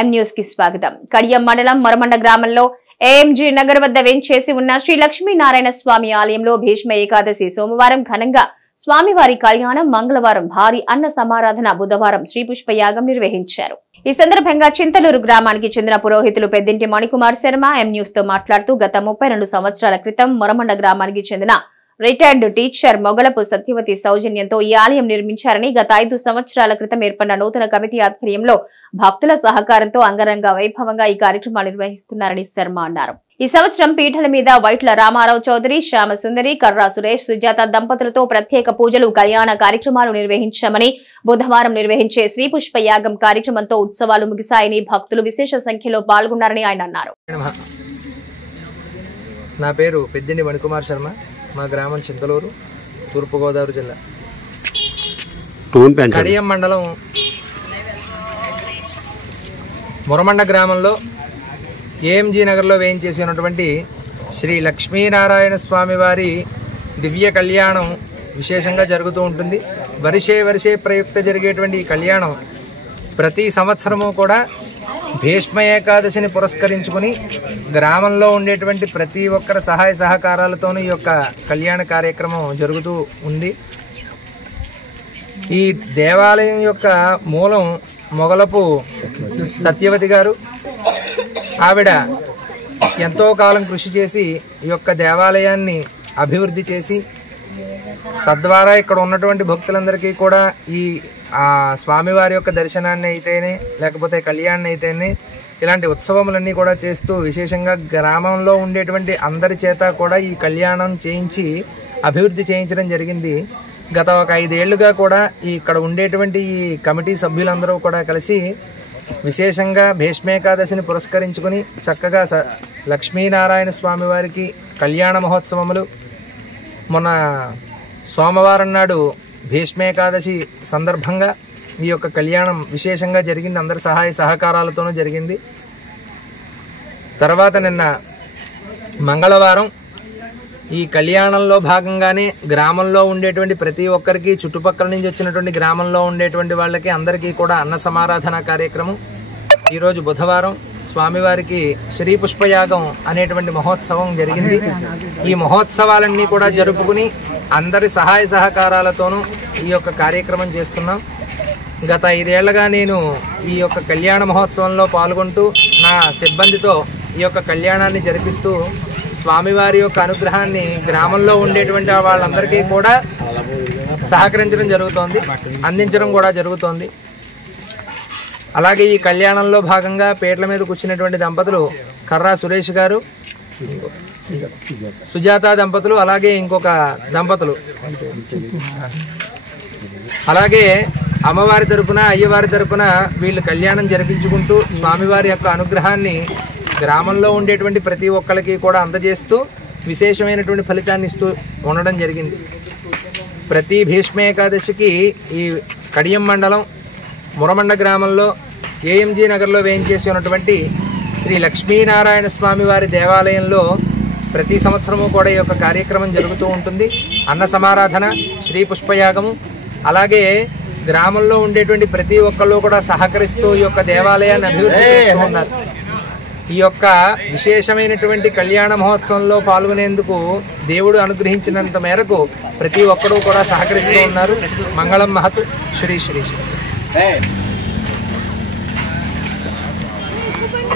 M news కి స్వాగతం. కడియం మండలం మొరమండ గ్రామంలో ఏఎంజీ నగర్ వద్ద వేంచేసి ఉన్న శ్రీ లక్ష్మీనారాయణ స్వామి ఆలయంలో భీష్మ ఏకాదశి సోమవారం ఘనంగా స్వామివారి కళ్యాణం, మంగళవారం భారీ అన్న సమారాధన, బుధవారం శ్రీ పుష్ప యాగం నిర్వహించారు. ఈ సందర్భంగా చింతలూరు గ్రామానికి చెందిన పురోహితులు పెద్దింటి మణికుమార్ శర్మ ఎం న్యూస్ తో మాట్లాడుతూ గత 32 సంవత్సరాల క్రితం మొరమండ గ్రామానికి చెందిన రిటైర్డ్ టీచర్ మొగలపు సత్యవతి సౌజన్యంతో ఈ ఆలయం నిర్మించారని, గత 5 సంవత్సరాల క్రితం ఏర్పడిన నూతన కమిటీ ఆధ్వర్యంలో భక్తుల సహకారంతో అంగరంగ వైభవంగా ఈ కార్యక్రమాలు నిర్వహిస్తున్నారని శర్మ అన్నారు. ఈ సంవత్సరం పీఠల మీద వైట్ల రామారావు చౌదరి, శ్యామసుందరి, కర్రా సురేష్, సుజాత దంపతులతో ప్రత్యేక పూజలు, కళ్యాణ కార్యక్రమాలు నిర్వహించామని, బుధవారం నిర్వహించే శ్రీ పుష్ప యాగం కార్యక్రమంతో ఉత్సవాలు ముగిశాయని, భక్తులు విశేష సంఖ్యలో పాల్గొన్నారని ఆయన అన్నారు. నా పేరు పెద్దింటి మణికుమార్ శర్మ. మా గ్రామం చింతలూరు, తూర్పుగోదావరి జిల్లా, కడియం మండలం మొరమండ గ్రామంలో ఏఎంజీ నగర్లో వేయించేసి ఉన్నటువంటి శ్రీ లక్ష్మీనారాయణ స్వామి వారి దివ్య కళ్యాణం విశేషంగా జరుగుతూ ఉంటుంది. వరిసే ప్రయుక్త జరిగేటువంటి ఈ కళ్యాణం ప్రతి సంవత్సరము కూడా భీష్మ ఏకాదశిని పురస్కరించుకుని గ్రామంలో ఉండేటువంటి ప్రతి ఒక్కరి సహాయ సహకారాలతోనూ ఈ యొక్క కళ్యాణ కార్యక్రమం జరుగుతూ ఉంది. ఈ దేవాలయం యొక్క మూలం మొగలపు సత్యవతి గారు. ఆవిడ ఎంతో కాలం కృషి చేసి ఈ యొక్క దేవాలయాన్ని అభివృద్ధి చేసి తద్వారా ఇక్కడ ఉన్నటువంటి భక్తులందరికీ కూడా ఈ స్వామివారి యొక్క దర్శనాన్ని అయితేనే, లేకపోతే కళ్యాణాన్ని అయితేనే, ఇలాంటి ఉత్సవములన్నీ కూడా చేస్తూ విశేషంగా గ్రామంలో ఉండేటువంటి అందరి చేత కూడా ఈ కళ్యాణం చేయించి అభివృద్ధి చేయించడం జరిగింది. గత ఒక 5 ఏళ్లుగా కూడా ఇక్కడ ఉండేటువంటి ఈ కమిటీ సభ్యులందరూ కూడా కలిసి విశేషంగా భీష్మేకాదశిని పురస్కరించుకుని చక్కగా లక్ష్మీనారాయణ స్వామి వారికి కళ్యాణ మహోత్సవములు, మొన్న సోమవారం నాడు భీష్మేకాదశి సందర్భంగా ఈ యొక్క కళ్యాణం విశేషంగా జరిగింది. అందరి సహాయ సహకారాలతోనూ జరిగింది. తర్వాత నిన్న మంగళవారం ఈ కళ్యాణంలో భాగంగానే గ్రామంలో ఉండేటువంటి ప్రతి ఒక్కరికి, చుట్టుపక్కల నుంచి వచ్చినటువంటి గ్రామంలో ఉండేటువంటి వాళ్ళకి అందరికీ కూడా అన్న సమారాధన కార్యక్రమం. ఈరోజు బుధవారం స్వామివారికి శ్రీ పుష్పయాగం అనేటువంటి మహోత్సవం జరిగింది. ఈ మహోత్సవాలన్నీ కూడా జరుపుకుని అందరి సహాయ సహకారాలతోనూ ఈ యొక్క కార్యక్రమం చేస్తున్నాం. గత 5 ఏళ్లుగా నేను ఈ యొక్క కళ్యాణ మహోత్సవంలో పాల్గొంటూ నా సిబ్బందితో ఈ యొక్క కళ్యాణాన్ని జరిపిస్తూ స్వామివారి యొక్క అనుగ్రహాన్ని గ్రామంలో ఉండేటువంటి వాళ్ళందరికీ కూడా సహకరించడం జరుగుతోంది, అందించడం కూడా జరుగుతోంది. అలాగే ఈ కళ్యాణంలో భాగంగా పీటల మీద కూర్చున్నటువంటి దంపతులు కర్రా సురేష్ గారు, సుజాత దంపతులు, అలాగే ఇంకొక దంపతులు, అలాగే అమ్మవారి తరపున, అయ్యవారి తరపున వీళ్ళు కళ్యాణం జరిపించుకుంటూ స్వామివారి యొక్క అనుగ్రహాన్ని గ్రామంలో ఉండేటువంటి ప్రతి ఒక్కరికి కూడా అందజేస్తూ విశేషమైనటువంటి ఫలితాన్ని ఇస్తూ ఉండడం జరిగింది. ప్రతి భీష్మ ఏకాదశికి ఈ కడియం మండలం మొరమండ గ్రామంలో ఏఎంజీ నగర్లో వేయించేసి ఉన్నటువంటి శ్రీ లక్ష్మీనారాయణ స్వామి వారి దేవాలయంలో ప్రతి సంవత్సరము కూడా ఈ యొక్క కార్యక్రమం జరుగుతూ ఉంటుంది. అన్న సమారాధన, శ్రీ పుష్పయాగము, అలాగే గ్రామంలో ఉండేటువంటి ప్రతి ఒక్కళ్ళు కూడా సహకరిస్తూ ఈ యొక్క దేవాలయాన్ని అభివృద్ధి చేస్తూ ఉన్నారు. ఈ యొక్క విశేషమైనటువంటి కళ్యాణ మహోత్సవంలో పాల్గొనేందుకు దేవుడు అనుగ్రహించినంత మేరకు ప్రతి ఒక్కరూ కూడా సహకరిస్తూ ఉన్నారు. మంగళం మహతు. శ్రీ శ్రీ శ్రీ.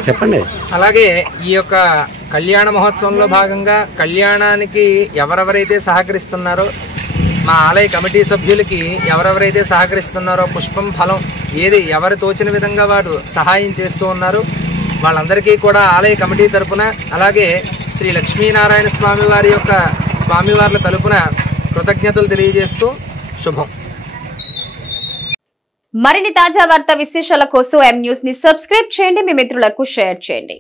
చెప్పండి. అలాగే ఈ యొక్క కళ్యాణ మహోత్సవంలో భాగంగా కళ్యాణానికి ఎవరెవరైతే సహకరిస్తున్నారో, మా ఆలయ కమిటీ సభ్యులకి ఎవరెవరైతే సహకరిస్తున్నారో, పుష్పం, ఫలం ఏది ఎవరు తోచిన విధంగా వారు సహాయం చేస్తూ ఉన్నారు. వాళ్ళందరికీ కూడా ఆలయ కమిటీ తరపున, అలాగే శ్రీ లక్ష్మీనారాయణ స్వామి వారి యొక్క స్వామివార్ల తరపున కృతజ్ఞతలు తెలియజేస్తూ శుభం. మరిన్ని తాజా వార్తా విశేషాల కోసం ఎం న్యూస్ ని సబ్స్క్రైబ్ చేయండి, మీ మిత్రులకు షేర్ చేయండి.